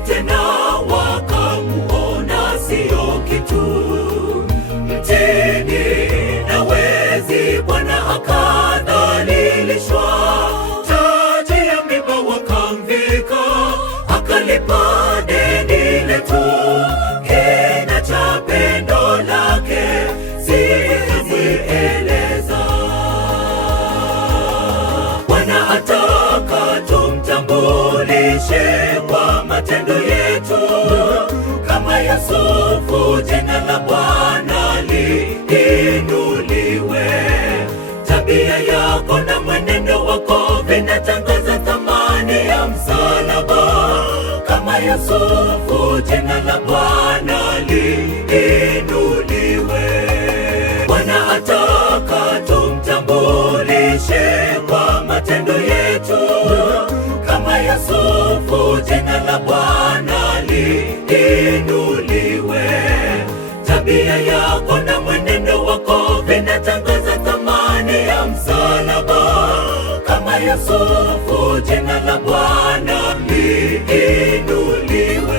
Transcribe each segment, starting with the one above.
tena wakamuona sio kitu. Mtini na wezi Bwana akadhalilishwa, taji ya miiba wakamvika, akalipa deni letu. Kina cha pendo lake siwezi eleza. Bwana ataka tumtambulishe kwa matendo yetu, kama Yusufu jina la Bwana liinuliwe. Tabia yako na mwenendo wako vinatangaza thamani ya msalaba, kama Yusufu jina la Bwana liinuliwe. Bwana ataka tumtambulishe kwa matendo yetu, kama Yusufu jina la Bwana liinuliwe. Tabia yako na mwenendo wako vinatangaza thamani ya msalaba, kama Yusufu jina la Bwana liinuliwe.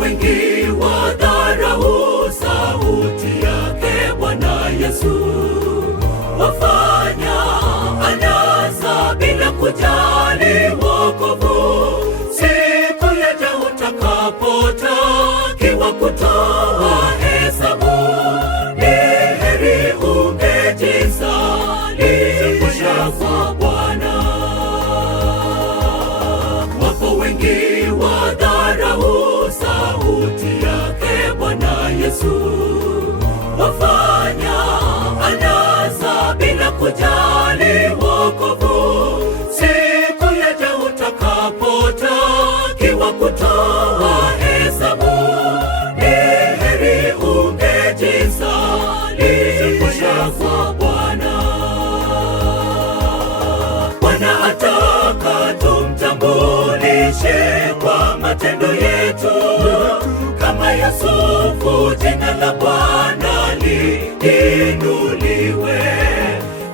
Wengi wadharau sauti yake Bwana Yesu, wafanya anasa bila kujali wokovu. Siku yaja utakapotakiwa kutoa hesabu, ni heri ungejisalimisha kwa Bwana. Wapo wengi wadharau sauti yake Bwana Yesu, wafanya anasa bila kujali wokovu. Siku yaja utakapotakiwa kutoa hesabu, ni heri ungejisalimisha kwa Bwana. Bwana ataka tumtambulishe kwa matendo yetu, kama Yusufu jina la Bwana liinuliwe.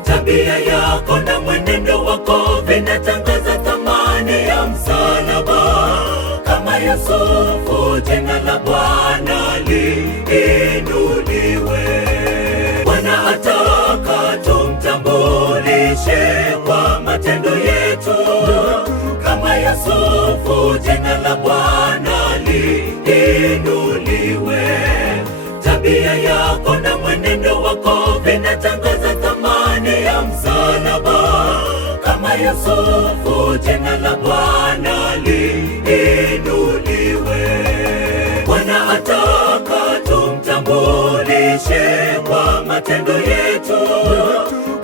Tabia yako na mwenendo wako vinatangaza thamani ya msalaba, kama Yusufu jina la Bwana liinuliwe. Bwana ataka tumtambulishe kwa matendo yetu, kama Yusufu jina la Bwana liinuliwe. Tabia yako na mwenendo wako vinatangaza thamani ya msalaba, kama Yusufu jina la Bwana liinuliwe. Bwana ataka tumtambulishe kwa matendo yetu,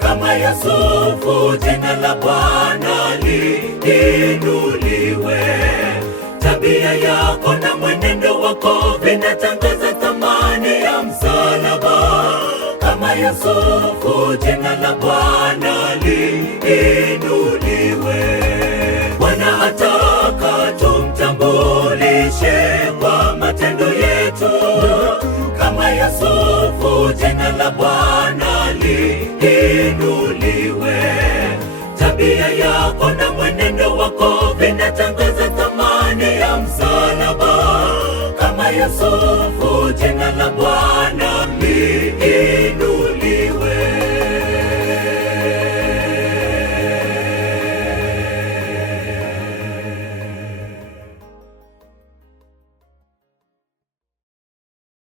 kama Yusufu jina la Bwana liinuliwe. Tabia yako na mwenendo wako vinatangaza thamani ya msalaba, kama Yusufu jina la Bwana liinuliwe. Bwana ataka tumtambulishe kwa matendo yetu, kama Yusufu jina la Bwana liinuliwe. Tabia yako na mwenendo wako vinatangaza thamani ya msalaba, kama Yusufu jina la Bwana